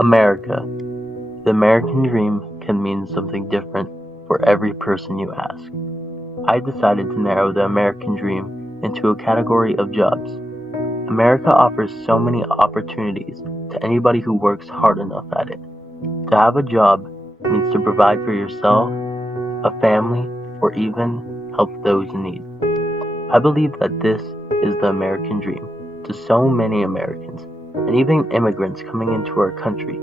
America. The American dream can mean something different for every person you ask. I decided to narrow the American dream into a category of jobs. America offers so many opportunities to anybody who works hard enough at it. To have a job means to provide for yourself, a family, or even help those in need. I believe that this is the American dream to so many Americans, and even immigrants coming into our country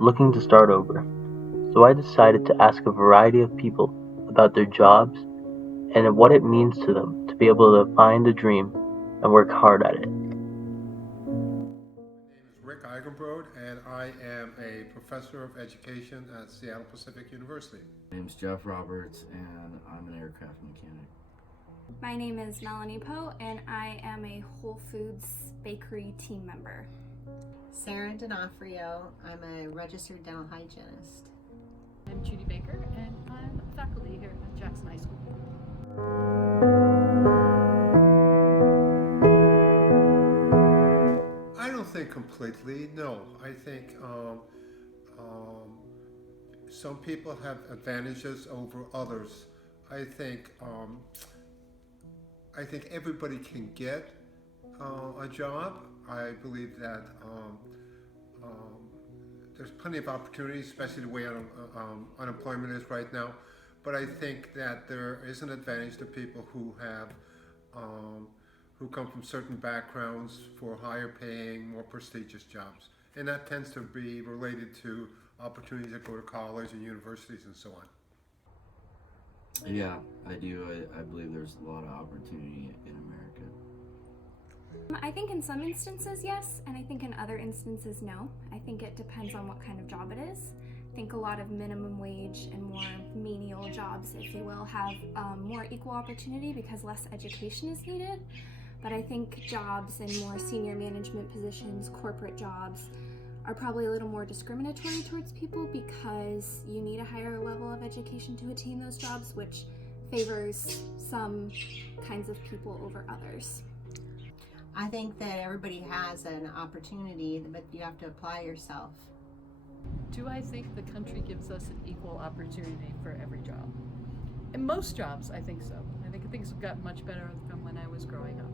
looking to start over. So I decided to ask a variety of people about their jobs and what it means to them to be able to find a dream and work hard at it. My name is Rick Eigenbrod, and I am a professor of education at Seattle Pacific University. My name's Jeff Roberts, and I'm an aircraft mechanic. My name is Melanie Poe, and I am a Whole Foods bakery team member. Sarah D'Onofrio. I'm a registered dental hygienist. I'm Judy Baker, and I'm faculty here at Jackson High School. I don't think completely, no. I think um, some people have advantages over others. I think um, I think everybody can get a job. I believe that um, there's plenty of opportunities, especially the way unemployment is right now. But I think that there is an advantage to people um, who come from certain backgrounds for higher paying, more prestigious jobs. And that tends to be related to opportunities that go to college and universities and so on. Yeah, I do. I believe there's a lot of opportunity in America. I think in some instances, yes, and I think in other instances, no. I think it depends on what kind of job it is. I think a lot of minimum wage and more menial jobs, if you will, have more equal opportunity because less education is needed. But I think jobs in more senior management positions, corporate jobs, are probably a little more discriminatory towards people because you need a higher level of education to attain those jobs, which favors some kinds of people over others. I think that everybody has an opportunity, but you have to apply yourself. Do I think the country gives us an equal opportunity for every job? In most jobs, I think so. I think things have gotten much better from when I was growing up.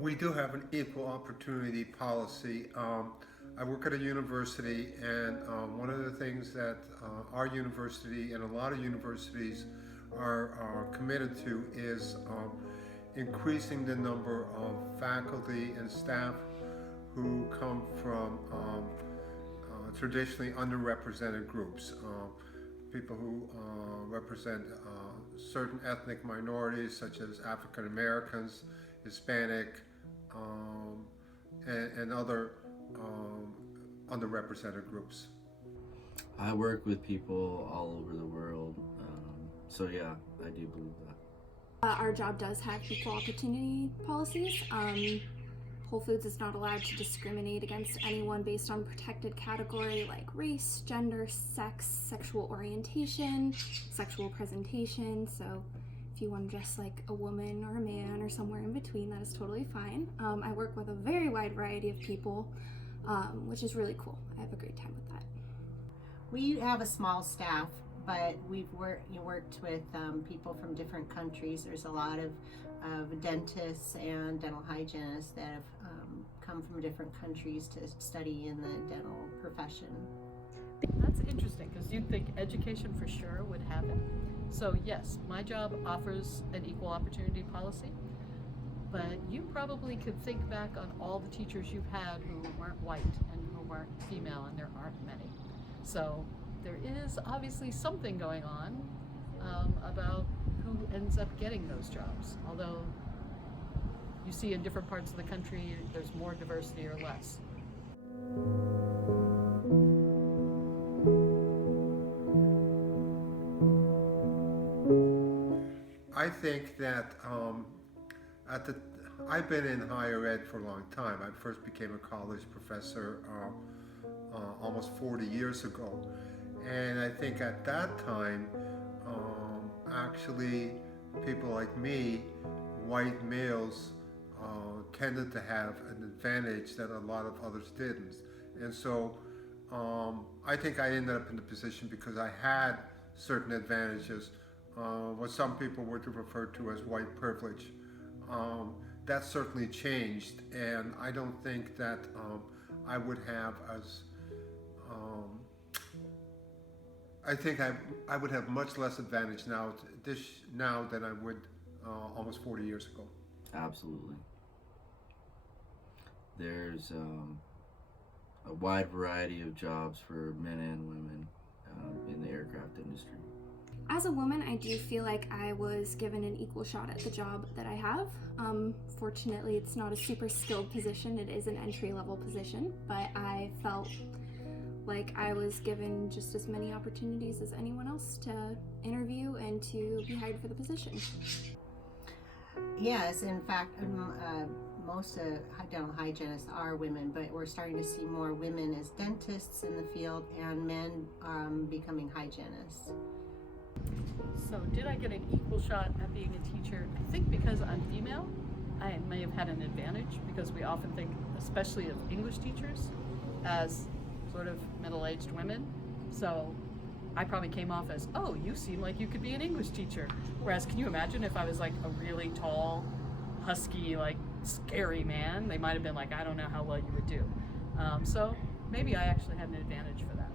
We do have an equal opportunity policy. I work at a university, and one of the things that our university and a lot of universities are committed to is increasing the number of faculty and staff who come from traditionally underrepresented groups, people who represent certain ethnic minorities such as African Americans, Hispanic, and other underrepresented groups. I work with people all over the world, so yeah, I do believe that. Our job does have equal opportunity policies. Whole Foods is not allowed to discriminate against anyone based on protected category like race, gender, sex, sexual orientation, sexual presentation. So if you want to dress like a woman or a man or somewhere in between, that is totally fine. I work with a very wide variety of people, which is really cool. I have a great time with that. We have a small staff, but we've worked with people from different countries. There's a lot of dentists and dental hygienists that have come from different countries to study in the dental profession. That's interesting because you'd think education for sure would have it. So yes, my job offers an equal opportunity policy, but you probably could think back on all the teachers you've had who weren't white and who weren't female, and there aren't many. So there is obviously something going on about who ends up getting those jobs, although you see in different parts of the country there's more diversity or less. I think that at the I've been in higher ed for a long time. I first became a college professor almost 40 years ago, and I think at that time, actually, people like me white males tended to have an advantage that a lot of others didn't. And so I think I ended up in the position because I had certain advantages, what some people would refer to as white privilege. That certainly changed, and I don't think that I would have as I think I would have much less advantage now than I would almost 40 years ago. Absolutely. There's a wide variety of jobs for men and women in the aircraft industry. As a woman, I do feel like I was given an equal shot at the job that I have. Fortunately, it's not a super skilled position, it is an entry-level position, but I felt like I was given just as many opportunities as anyone else to interview and to be hired for the position. Yes, in fact, most dental hygienists are women, but we're starting to see more women as dentists in the field and men becoming hygienists. So did I get an equal shot at being a teacher? I think because I'm female, I may have had an advantage because we often think, especially of English teachers, as sort of middle-aged women. So I probably came off as, oh, you seem like you could be an English teacher. Whereas, can you imagine if I was like a really tall, husky, like scary man? They might have been like, I don't know how well you would do. So maybe I actually had an advantage for that.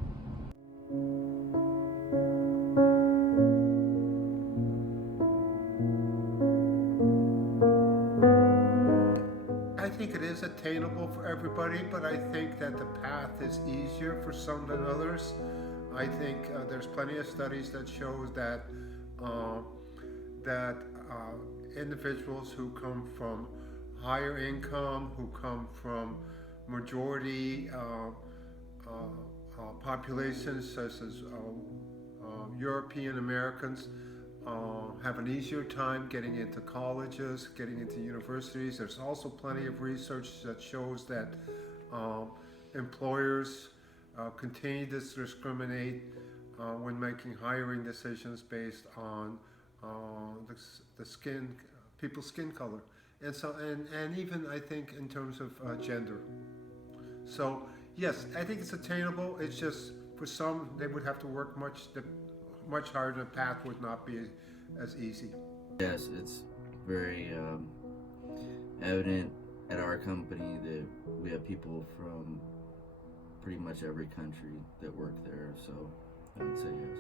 I think it is attainable for everybody, but I think that the path is easier for some than others. I think there's plenty of studies that shows that individuals who come from higher income, who come from majority populations such as European Americans, have an easier time getting into colleges, getting into universities. There's also plenty of research that shows that employers continue to discriminate when making hiring decisions based on people's skin color, and so and even I think in terms of gender. So yes, I think it's attainable. It's just for some they would have to work much harder. The path would not be as easy. Yes, it's very evident at our company that we have people from pretty much every country that work there, so I would say yes.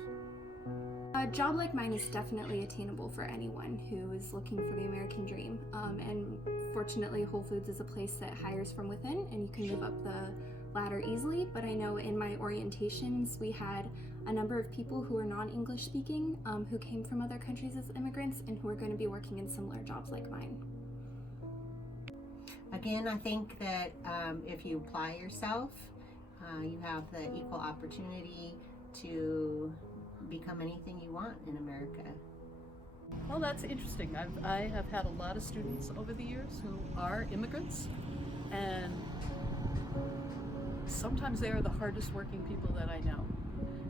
A job like mine is definitely attainable for anyone who is looking for the American dream. And fortunately, Whole Foods is a place that hires from within and you can move up the ladder easily. But I know in my orientations, we had a number of people who are non-English speaking who came from other countries as immigrants and who are going to be working in similar jobs like mine. Again, I think that if you apply yourself, you have the equal opportunity to become anything you want in America. Well, that's interesting. I have had a lot of students over the years who are immigrants, and sometimes they are the hardest working people that I know.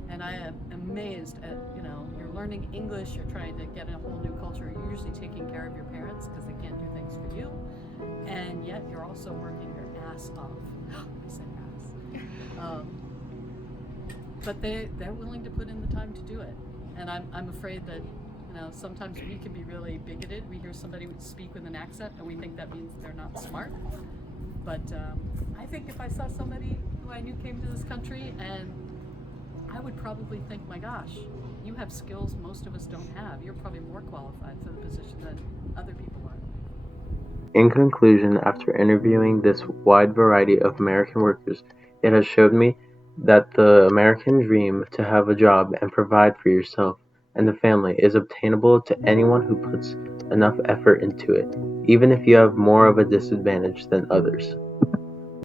And I am amazed at, you're learning English, you're trying to get in a whole new culture, you're usually taking care of your parents because they can't do things for you, and yet you're also working your ass off. I said ass. But they're willing to put in the time to do it. And I'm afraid that, sometimes we can be really bigoted. We hear somebody speak with an accent and we think that means they're not smart. But I think if I saw somebody who I knew came to this country, and I would probably think, my gosh, you have skills most of us don't have. You're probably more qualified for the position than other people are. In conclusion, after interviewing this wide variety of American workers, it has showed me that the American dream to have a job and provide for yourself and the family is obtainable to anyone who puts enough effort into it, even if you have more of a disadvantage than others.